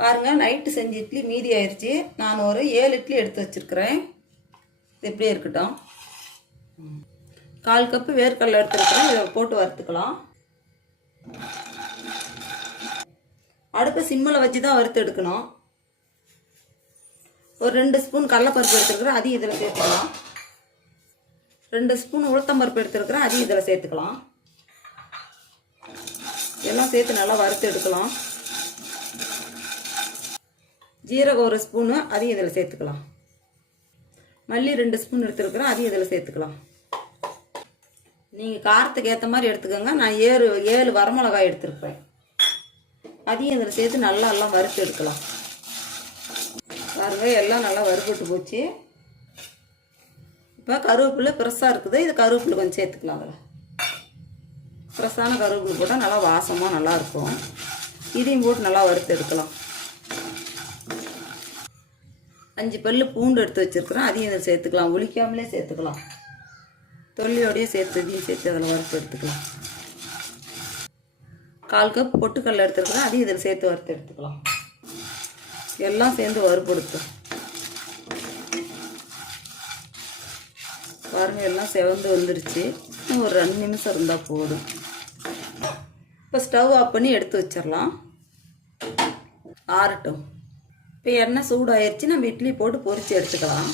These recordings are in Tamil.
பாருங்கள், நைட்டு செஞ்ச இட்லி மீதி ஆயிடுச்சு. நான் ஒரு 7 இட்லி எடுத்து வச்சுருக்கிறேன். இது எப்படியே இருக்கட்டும். 1/4 கப்பு வேர்க்கடலை எடுத்துருக்கிறேன். இதை போட்டு வறுத்துக்கலாம். அடுப்பு சிம்மில் வச்சு தான் வறுத்து எடுக்கணும். ஒரு 2 ஸ்பூன் கடலைப்பருப்பு எடுத்துருக்குறேன், அதையும் இதில் சேர்த்துக்கலாம். 2 ஸ்பூன் உளுத்தம்பருப்பு எடுத்துருக்குறேன், அதையும் இதில் சேர்த்துக்கலாம். எல்லாம் சேர்த்து நல்லா வறுத்து எடுக்கலாம். ஜீரகம் 1 ஸ்பூனு, அதையும் இதில் சேர்த்துக்கலாம். மல்லி 2 ஸ்பூன் எடுத்துருக்குறேன், அதையும் இதில் சேர்த்துக்கலாம். நீங்கள் காரத்துக்கு ஏற்ற மாதிரி எடுத்துக்கோங்க. நான் 7 வரமிளகாய் எடுத்துருப்பேன், அதையும் இதில் சேர்த்து நல்லா எல்லாம் வறுத்து எடுக்கலாம். பாருங்கள், எல்லாம் நல்லா வறுபட்டு போச்சு. இப்போ கருவேப்பிலை ஃப்ரெஷ்ஷாக இருக்குது. இது கருவேப்பிலை கொஞ்சம் சேர்த்துக்கலாம். அதில் ஃப்ரெஷ்ஷான கருவேப்பிலை போட்டால் நல்லா வாசமாக நல்லாயிருக்கும். இதையும் போட்டு நல்லா வறுத்து எடுக்கலாம். 5 பல்லு பூண்டு எடுத்து வச்சுருக்குறேன், அதையும் இதில் சேர்த்துக்கலாம். ஒளிக்காமலே சேர்த்துக்கலாம். தொல்லியோடையே சேர்த்து இதையும் சேர்த்து அதில் வறுத்து எடுத்துக்கலாம். 1/4 கப் பொட்டுக்கடலை எடுத்துருக்குறேன், அதையும் இதில் சேர்த்து வறுத்து எடுத்துக்கலாம். எல்லாம் சேர்ந்து வறுப்படுத்தும். பாருங்கள், எல்லாம் செவந்து வந்துருச்சு. ஒரு 2 நிமிஷம் இருந்தால் போதும். இப்போ ஸ்டவ் ஆஃப் பண்ணி எடுத்து வச்சிடலாம். ஆறட்டும். இப்போ எண்ணெய் சூடாயிருச்சு. நம்ம இட்லி போட்டு பொரித்து எடுத்துக்கலாம்.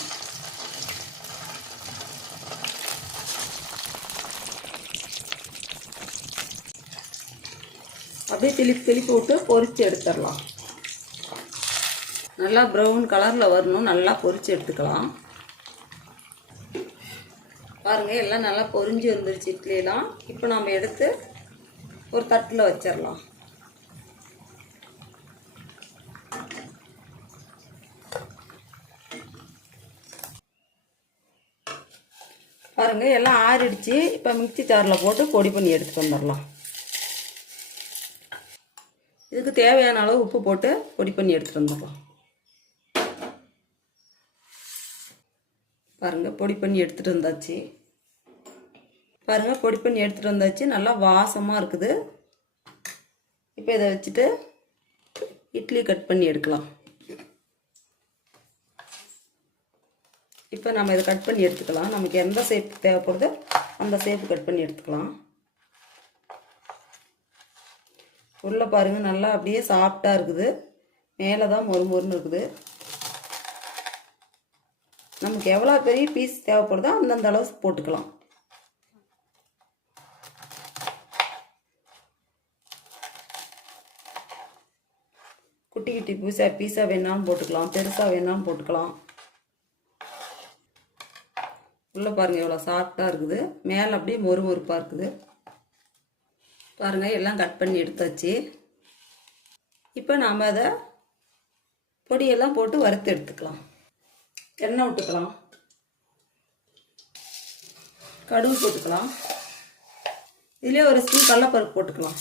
அப்படியே திருப்பி விட்டு பொரித்து எடுத்துடலாம். நல்லா ப்ரௌன் கலரில் வரணும். நல்லா பொரித்து எடுத்துக்கலாம். பாருங்கள், எல்லாம் நல்லா பொரிஞ்சு வந்துருச்சு இட்லியெல்லாம். இப்போ நம்ம எடுத்து ஒரு தட்டில் வச்சிடலாம். பாருங்கள், எல்லாம் ஆறிடுச்சு. இப்போ மிக்சி ஜாரில் போட்டு பொடி பண்ணி எடுத்துகிட்டு வந்துடலாம். இதுக்கு தேவையான அளவு உப்பு போட்டு பொடி பண்ணி எடுத்துகிட்டு வந்துடலாம். பாருங்கள், பொடி பண்ணி எடுத்துகிட்டு வந்தாச்சு. பாருங்கள், பொடி பண்ணி எடுத்துகிட்டு வந்தாச்சு. நல்லா வாசமாக இருக்குது. இப்போ இதை வச்சுட்டு இட்லி கட் பண்ணி எடுக்கலாம். இப்போ நம்ம இதை கட் பண்ணி எடுத்துக்கலாம். நமக்கு எந்த ஷேப் தேவைப்படுதோ அந்த ஷேப்பு கட் பண்ணி எடுத்துக்கலாம். உள்ளே பாருங்கள், நல்லா அப்படியே சாஃப்டாக இருக்குது. மேலே தான் மொறுமொறுன்னு இருக்குது. நமக்கு எவ்வளோ பெரிய பீஸ் தேவைப்படுதோ அந்தந்த அளவு போட்டுக்கலாம். குட்டி குட்டி பீஸாக வேணாலும் போட்டுக்கலாம், பெருசாக வேணாலும் போட்டுக்கலாம். உள்ளே பாருங்கள், எவ்வளோ சாஃப்டாக இருக்குது. மேலே அப்படியே மொறுமொறுப்பாக இருக்குது. பாருங்கள், எல்லாம் கட் பண்ணி எடுத்தாச்சு. இப்போ நாம் அதை பொடியெல்லாம் போட்டு வறுத்து எடுத்துக்கலாம். எண்ணெய் விட்டுக்கலாம். கடுகு போட்டுக்கலாம். இதிலே ஒரு ஸ்பூன் கடலைப்பருப்பு போட்டுக்கலாம்.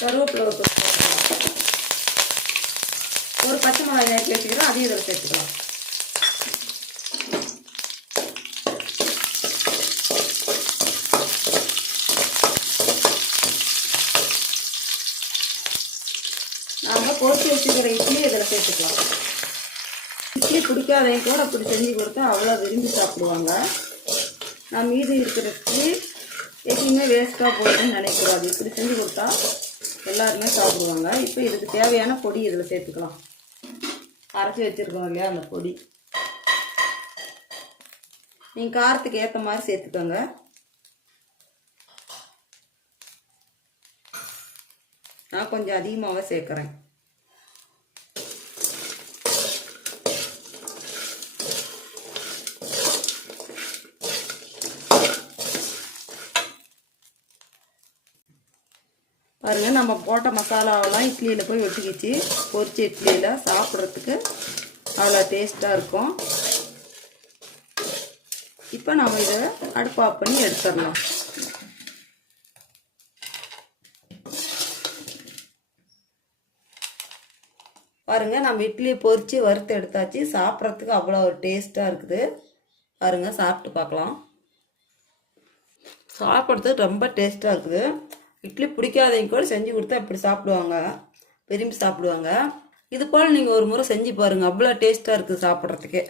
கருவேப்பிலை போட்டுக்கலாம். ஒரு பச்சை மிளகாய் நறுக்கி வச்சுக்கிறோம், அதையும் இதில் சேர்த்துக்கலாம். நாம் பொரிச்சு வச்சுக்கிற இட்லி இதில் சேர்த்துக்கலாம். இட்லி பிடிக்காதவங்க கூட அப்படி செஞ்சு கொடுத்தா அவ்வளோ விரும்பி சாப்பிடுவாங்க. நான் மீதி இருக்கிற இட்லி எப்பயுமே வேஸ்ட்டாக போகுதுன்னு நினைக்கூடாது. இப்படி செஞ்சு கொடுத்தா எல்லாருமே சாப்பிடுவாங்க. இப்போ இதுக்கு தேவையான பொடி இதில் சேர்த்துக்கலாம். அரைச்சி வச்சுருக்கோம் இல்லையா, அந்த பொடி. நீங்கள் காரத்துக்கு ஏற்ற மாதிரி சேர்த்துக்கோங்க. நான் கொஞ்சம் அதிகமாகவே சேர்க்குறேன். பாருங்கள், நம்ம போட்ட மசாலாவெல்லாம் இட்லியில் போய் ஒட்டிக்கிச்சு. பொரிச்ச இட்லியில் சாப்பிட்றதுக்கு அவ்வளோ டேஸ்ட்டாக இருக்கும். இப்போ நம்ம இதை அடுப்பு ஆஃப் பண்ணி எடுத்துடலாம். பாருங்கள், நம்ம இட்லியை பொரித்து வறுத்து எடுத்தாச்சு. சாப்பிட்றதுக்கு அவ்வளோ ஒரு டேஸ்ட்டாக இருக்குது. பாருங்கள், சாப்பிட்டு பார்க்கலாம். சாப்பிட்றதுக்கு ரொம்ப டேஸ்ட்டாக இருக்குது. இட்லி பிடிக்காதவங்க கூட செஞ்சு கொடுத்தா இப்படி சாப்பிடுவாங்க. விரும்பி சாப்பிடுவாங்க. இது போல் நீங்கள் ஒரு முறை செஞ்சு பாருங்கள், அவ்வளோ டேஸ்ட்டாக இருக்குது சாப்பிட்றதுக்கே.